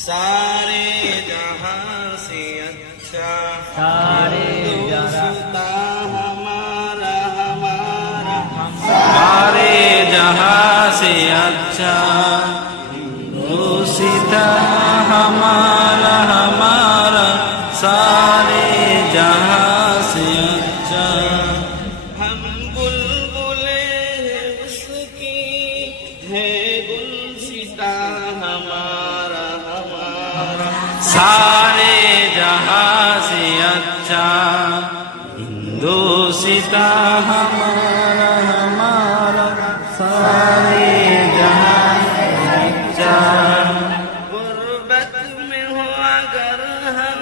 سارے جہاں سے اچھا سارے ہمارا ہمارا سارے جہاں سے اچھا دوستا ہمارا ہمارا۔ سارے جہاں سے اچھا۔ ہم بلبلے اس کی ہے گلستا ہمارا ہمارا۔ سارے جہاں سے اچھا ہندوستا ہمارا ہمارا سارے جہاں سے اچھا۔ غربت میں ہو اگر ہم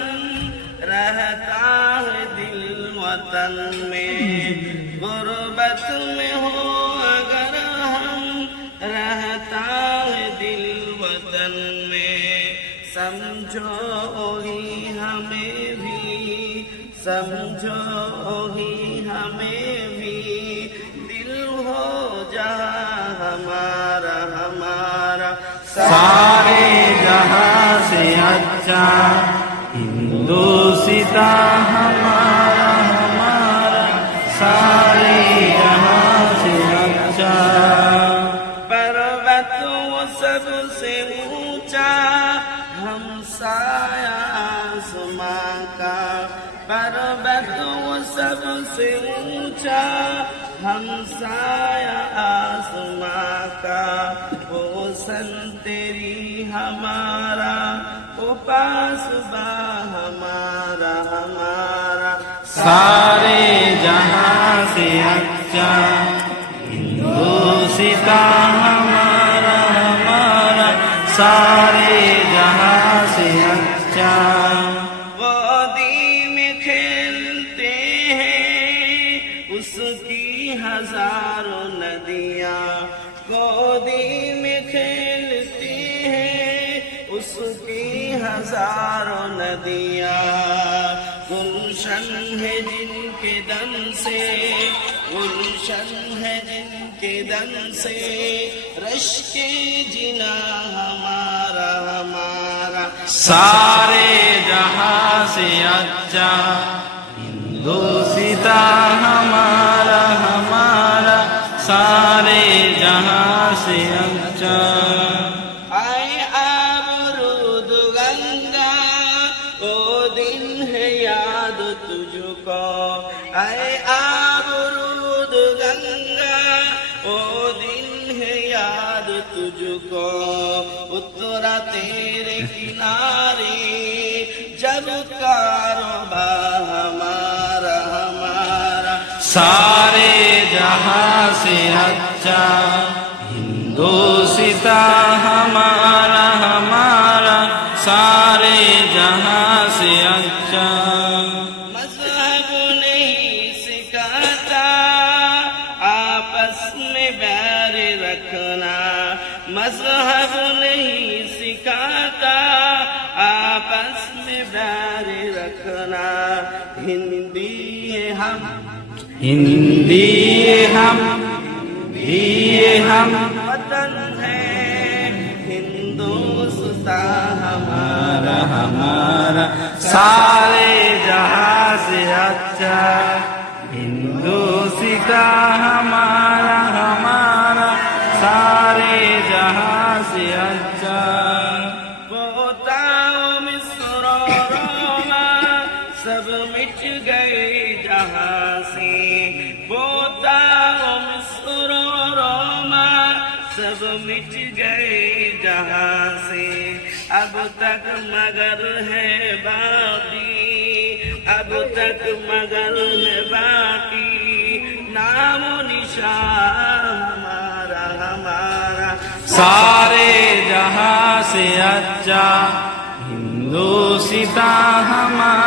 رہتا ہے دل وطن میں۔ غربت میں ہو اگر ہم رہتا ہے دل وطن میں سمجھو ہی ہمیں بھی سمجھو ہی ہمیں بھی دل ہو جا ہمارا ہمارا سارے جہاں سے سب سے اونچا ہم سایہ آسماں کا پروت وہ سب سے اونچا ہم سایہ آسماں کا وہ سن تیری ہمارا وہ پاس با ہمارا ہمارا سارے جہاں سے اچھا ہندوستا سارے جہاں سے اچھا۔ وادی میں کھیلتے ہیں، اس کی ہزاروں ندیاں۔ گودی میں کھیلتے ہیں، اس کی ہزاروں ندیاں۔ گلشن ہے جن کے دن سے گلشن ہے جن کے دن سے رش کے جنا ہمارا ہمارا سارے جہاں سے اچھا ہندوستا ہمارا ہمارا سارے جہاں سے اچھا آئے آبرود گنگا وہ دن ہے یاد تجھ کو تجھ کو اترا تیرے کنارے جب کاروبار ہمارا ہمارا۔ سارے جہاں سے اچھا ہندوستا ہمارا ہمارا۔ سارے جہاں سے اچھا مذہب نہیں سکھاتا، آپس میں بیر رکھنا۔ مذہب نہیں سکھاتا، آپس میں بیر رکھنا۔ ہندی ہے ہم۔ ہندی ہم۔ بھی ہم۔ وطن ہے۔ ہندوستان ہمارا ہمارا۔ سارے جہاں سے اچھا پوتا مصر و روما سب مٹ گئے جہاں سے پوتا مصر و روما سب مٹ گئے جہاں سے اب تک مگر ہے باقی اب تک مگر ہے باقی نام و نشان سارے جہاں سے اچھا ہندو ستا ہمارا